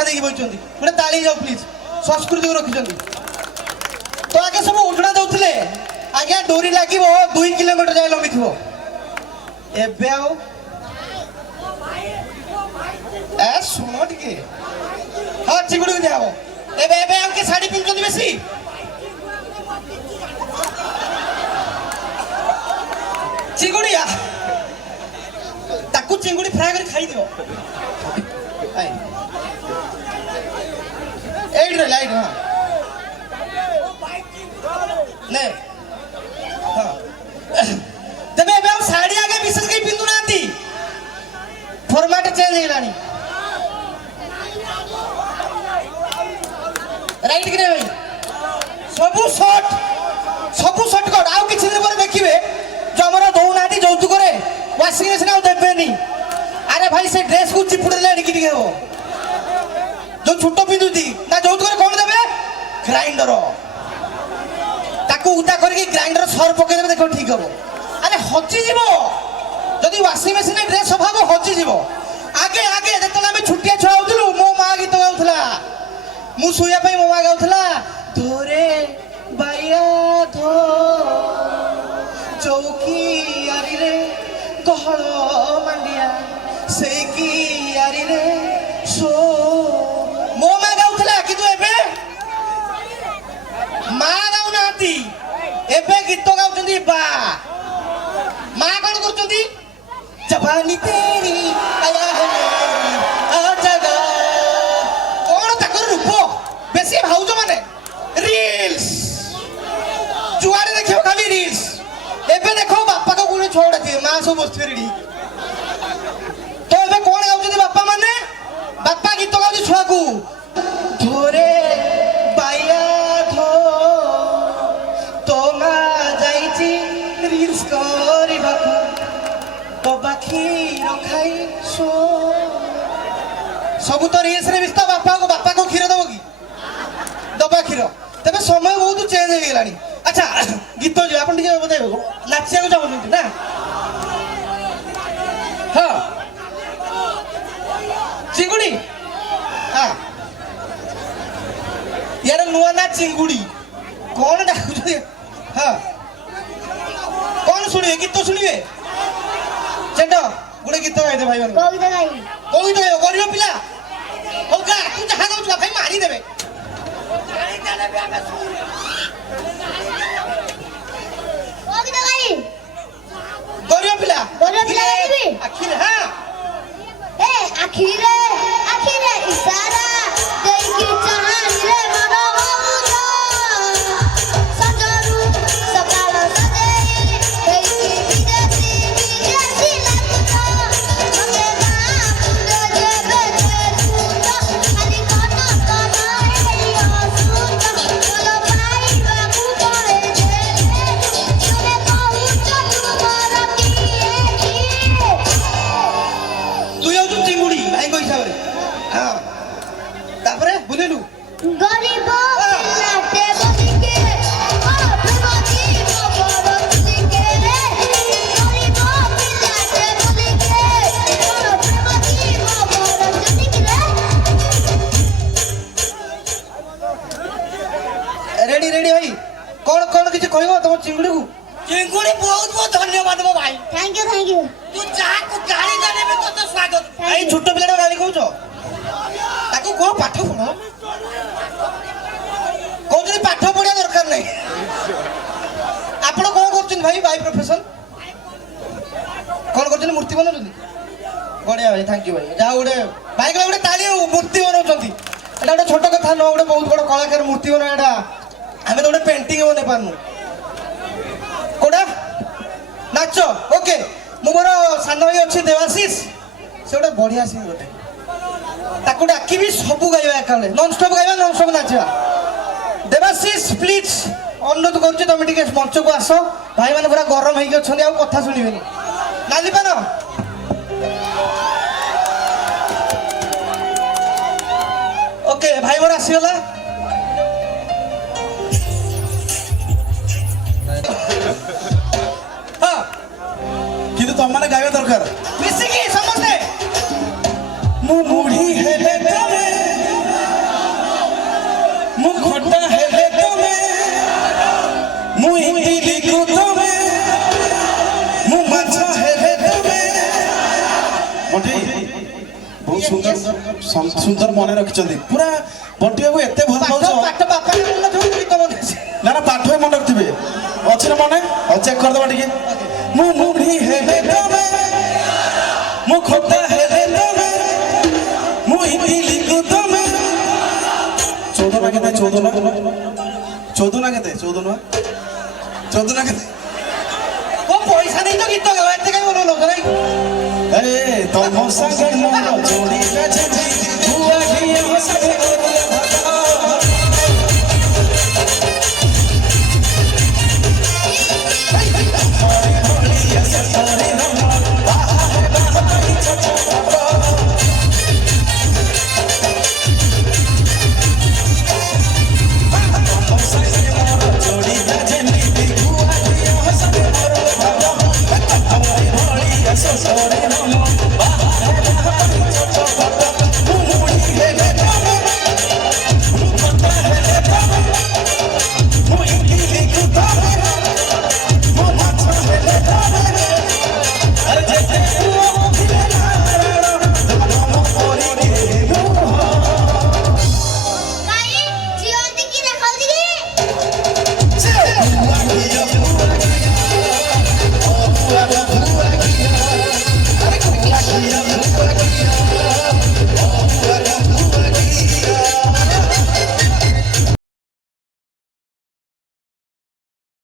कंधा देकी बइचंदी गोटे ताली जाओ प्लीज संस्कृति को रखिचंदी तो आगे सब उठना दउथले आगे डोरी लागिवो 2 किलोमीटर जाय लंबी थिवो एबे आओ ए सुनो टिके हां चिगुडी को जाओ एबे एबे हमके साड़ी पिनचंदी बेसी चिंगुड़िया ताकू चिंगुड़ी फ्राई कर खाई दियो एड रे लाइट हां ले हां तबे बे हम साड़ी आगे विशेष कई पिंदु नांती फॉर्मेट चेंज हेलानी राइट करे भाई सबु शॉर्ट कट आउ किछि दिन पर देखिबे जो हमरा दउ नांती जौतु करे वाशिंग मशीन आउ देबेनी अरे भाई से ड्रेस को चिपुड़ ले निकि दिगे हो जो छोटो पिंदुती ना जौतु करे कोन देबे ग्राइंडर ताकू उता करके ग्राइंडर सर पके देबे देखो ठीक हो अरे हची जीवो जदी वाशिंग मशीन में ड्रेस सफाबो हची जीवो आगे आगे जतला में छुट्टिया छुआ होतलु मो मां गीत गाउथला मु सुया पई मो मां गाउथला धोरे बाया धो चौकी यारी रे कहल मांडिया से की यारी रे सो मो मां गाउथला कि तू एबे मां गाउ नाती एबे गीत गाउचंदी बा मां कोन करचंदी जवानी तेरी आया है आ जगा कोन ताकर रूप बेसी भाउजो माने रील्स जुआरे देखियो खाली रील्स एबे देखो बापा को कोने छोड़ दे मां सब बस रेडी तो एबे कोन गाउचंदी बापा माने बापा गीत गाउची छुआ को धोरे बाया धो तो मा जाईची रील्स करी बापू तो बाखी रखाई सो सब तो रील्स रे बिस्ता बापा को खीर दबो की दबा खीर तबे समय बहुत चेंज हो गेलानी अच्छा गीत जो अपन टिके बताइबो नाचिया को जाबो ना हां चिंगुड़ी हां यार नुआ ना चिंगुड़ी कौन डाकु हां कौन सुनिए गीत तो सुनिए चंडो गुडे गीत गाइ दे भाई मन को गीत गाइ गरीब पिला हो गा तू जहां गाउ भाई मारी देबे गाड़ी चले बे हमें सुन को गीत गाइ गरीब पिला गाइबी आखिर हां ए आखिर इशारा देई के चाहनी रे मनो बाबूजा सजरू सकाल सदेई देई के विदेशी लागतो मते ना जेबे सुतो खाली कोना कोना हेलियो सुतो बोलो भाई बाबू करे दे तूने कहू तो तुम्हारा किए तू यो तू चिंगुड़ी भाई को हिसाब रे हां तापरे बुझेलु गरीब पिलाटे बलिके ओ प्रमति मोर बलिके गरीब पिलाटे बलिके ओ प्रमति मोर बलिके रेडी भाई कौन किछ कहबो तुम चिंगुड़ी को चिंगुड़ी बहुत बहुत धन्यवाद मो भाई थैंक यू तू जा को गाड़ी जाने में तो स्वागत भाई छोटो पिलाटा गाड़ी कहउछो ताको को पाठ पढो कोजरी पाठ पढिया दरकार नै आपण को करछन भाई बाय प्रोफेशन कोन करछन मूर्ति बनौछन बढ़िया भाई थैंक यू भाई जा उडे भाई को उडे ताली मूर्ति बनौछंती एटा उडे छोटो कथा न उडे बहुत बड़ कलाकार मूर्ति बना एटा हमें तो उडे पेंटिंग बने पानु कोडा नाचो ओके मु मोर सान भाई अछि देवाशीष से उडे बढ़िया सिंग गोटे ताकू डाकी भी सब गाइबा एकाले नॉन स्टॉप गाइबा नॉन स्टॉप नाचवा देवाशीष प्लीज अनुरोध करछु तुम टिके मंच को आसो भाई माने पूरा गरम हेइ अछन आ कथा सुनिबेनी नाली पानो ओके भाई मोर आसीगला हां किंतु तुम माने गाइबा दरकार मिसिकी समझते मु मुढ़ी हेले तमे ବଣ୍ଟି ବହୁତ ସୁନ୍ଦର ସୁନ୍ଦର ମନେ ରଖିଛନ୍ତି ପୁରା ବଣ୍ଟି ବାବୁ ଏତେ ଭଲ ପାଉଛ ପାଠ ବାପା ଗୀତ ବନେଇଛି ନା ନା ପାଠ ମନେ ରଖିଥିବେ ଅଛି ନା ମନେ ହଉ ଚେକ୍ କରିଦେବା ଟିକେ ମୁଁ ମୁଢି ହେଲେ ତମେ ମୁଁ ଖଟା ହେଲେ ତମେ ମୁଁ ଇଟିଲିକୁ ତମେ 14 ନା କେତେ 14 ନା କେତେ 14 ନା କେତେ ପଇସା ନେଇ ତ ଗୀତ ଗାଅ ଏତେ କାଇଁ ମନେ ଲଉଛ ନାଇଁ ଏ ତମ ସାଙ୍ଗେ ମୋର ଯୋଡ଼ି